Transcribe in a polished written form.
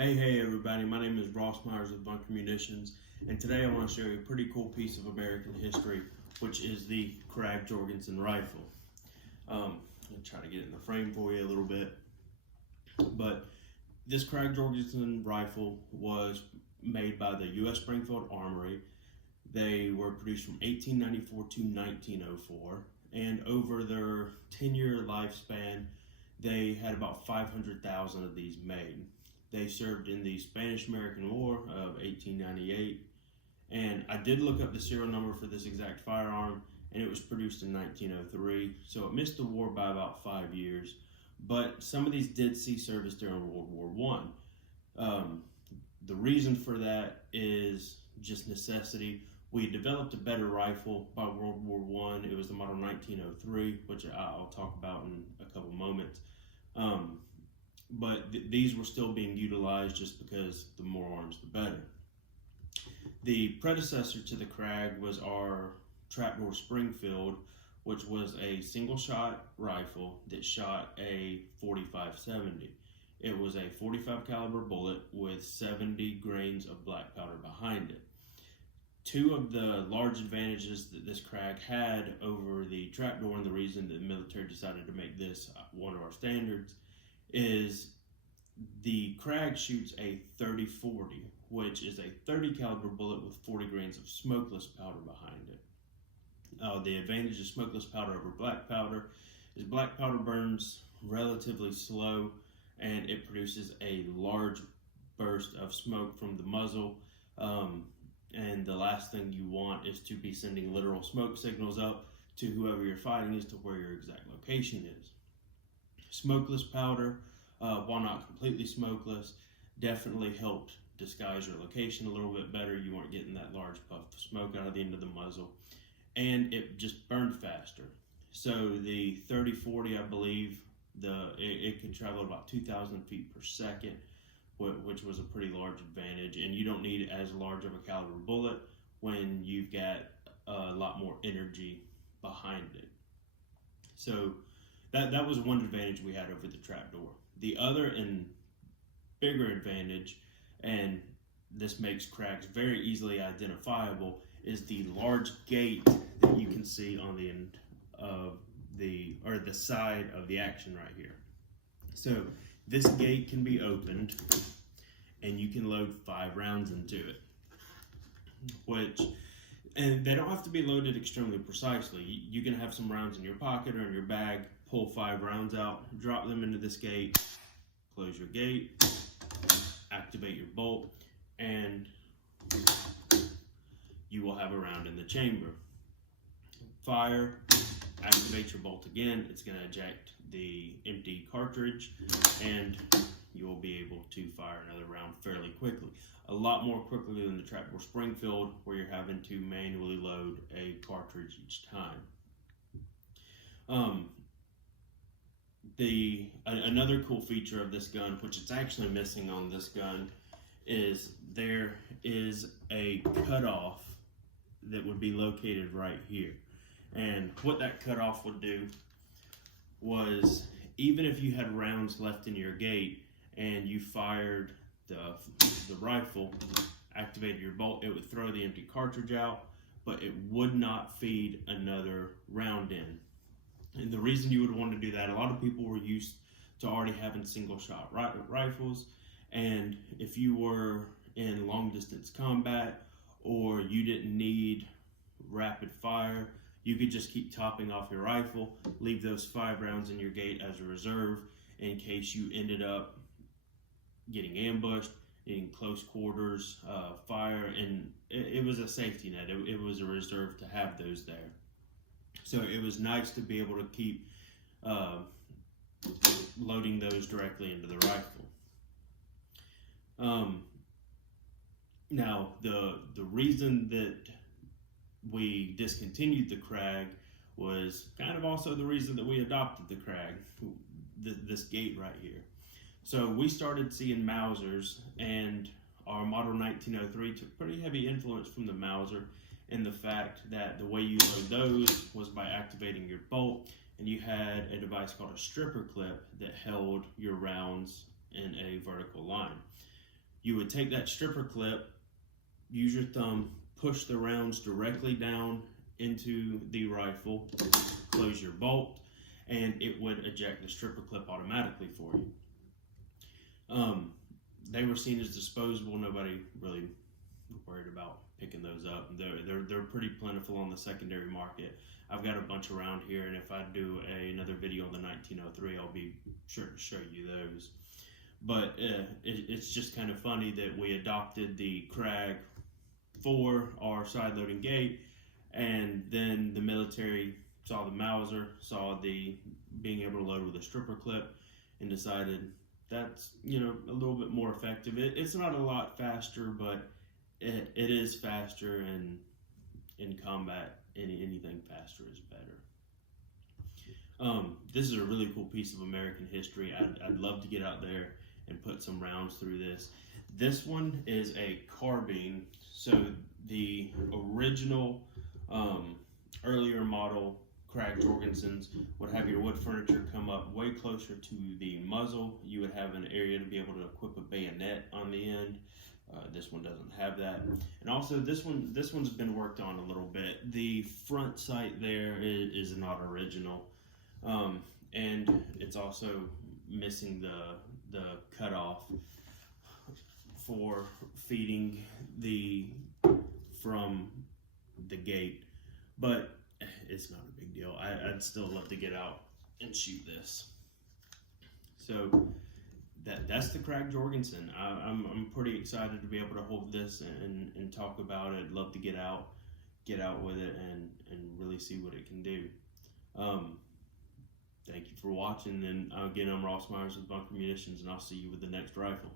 Hey everybody, my name is Ross Myers with Bunker Munitions, and today I want to show you a pretty cool piece of American history, which is the Krag Jorgensen rifle. I'm going to try to get it in the frame for you a little bit, but this Krag Jorgensen rifle was made by the U.S. Springfield Armory. They were produced from 1894 to 1904, and over their 10-year lifespan, they had about 500,000 of these made. They served in the Spanish-American War of 1898, and I did look up the serial number for this exact firearm, and it was produced in 1903, so it missed the war by about 5 years, but some of these did see service during World War I. The reason for that is just necessity. We developed a better rifle by World War I. It was the model 1903, which I'll talk about in a couple moments. But these were still being utilized just because the more arms, the better. The predecessor to the Krag was our Trapdoor Springfield, which was a single-shot rifle that shot a .45-70. It was a .45 caliber bullet with 70 grains of black powder behind it. Two of the large advantages that this Krag had over the Trapdoor, and the reason that the military decided to make this one of our standards, is the Krag shoots a 30-40, which is a 30 caliber bullet with 40 grains of smokeless powder behind it. The advantage of smokeless powder over black powder is black powder burns relatively slow, and it produces a large burst of smoke from the muzzle. And the last thing you want is to be sending literal smoke signals up to whoever you're fighting as to where your exact location is. Smokeless powder, while not completely smokeless, definitely helped disguise your location a little bit better. You weren't getting that large puff of smoke out of the end of the muzzle, and it just burned faster. So the 30-40, I believe, it could travel about 2,000 feet per second, which was a pretty large advantage, and you don't need as large of a caliber bullet when you've got a lot more energy behind it. So that was one advantage we had over the Trapdoor. The other and bigger advantage, and this makes Krags very easily identifiable, is the large gate that you can see on the end of the side of the action right here. So this gate can be opened, and you can load 5 rounds into it. And they don't have to be loaded extremely precisely. You can have some rounds in your pocket or in your bag, pull 5 rounds out, drop them into this gate, close your gate, activate your bolt, and you will have a round in the chamber. Fire, activate your bolt again, it's going to eject the empty cartridge, and you will be able to fire another round fairly quickly. A lot more quickly than the Trapdoor Springfield, where you're having to manually load a cartridge each time. Another cool feature of this gun, which it's actually missing on this gun, is there is a cutoff that would be located right here. And what that cutoff would do was, even if you had rounds left in your gate and you fired the rifle, activated your bolt, it would throw the empty cartridge out, but it would not feed another round in. And the reason you would want to do that, a lot of people were used to already having single shot rifles, and if you were in long distance combat or you didn't need rapid fire, you could just keep topping off your rifle, leave those 5 rounds in your gate as a reserve in case you ended up getting ambushed, in close quarters, fire, and it was a safety net. It was a reserve to have those there. So it was nice to be able to keep loading those directly into the rifle. Now, the reason that we discontinued the Krag was kind of also the reason that we adopted the Krag, this gate right here. So we started seeing Mausers, and our model 1903 took pretty heavy influence from the Mauser in the fact that the way you load those was by activating your bolt, and you had a device called a stripper clip that held your rounds in a vertical line. You would take that stripper clip, use your thumb, push the rounds directly down into the rifle, close your bolt, and it would eject the stripper clip automatically for you. They were seen as disposable. Nobody really worried about picking those up. They're pretty plentiful on the secondary market. I've got a bunch around here, and if I do another video on the 1903, I'll be sure to show you those. But it's just kind of funny that we adopted the Krag for our side-loading gate, and then the military saw the Mauser, saw the being able to load with a stripper clip, and decided that's, you know, a little bit more effective. It's not a lot faster, but it is faster, and in combat, anything faster is better. This is a really cool piece of American history. I'd love to get out there and put some rounds through this. This one is a carbine. So the original earlier model Krag Jorgensens would have your wood furniture come up way closer to the muzzle. You would have an area to be able to equip a bayonet on the end. This one doesn't have that. And also this one's been worked on a little bit. The front sight there is not original. And it's also missing the cutoff for feeding from the gate, but it's not a big deal. I'd still love to get out and shoot this. So that's the Krag Jorgensen. I'm pretty excited to be able to hold this and talk about it. Love to get out with it and really see what it can do. Thank you for watching, and again, I'm Ross Myers with Bunker Munitions, and I'll see you with the next rifle.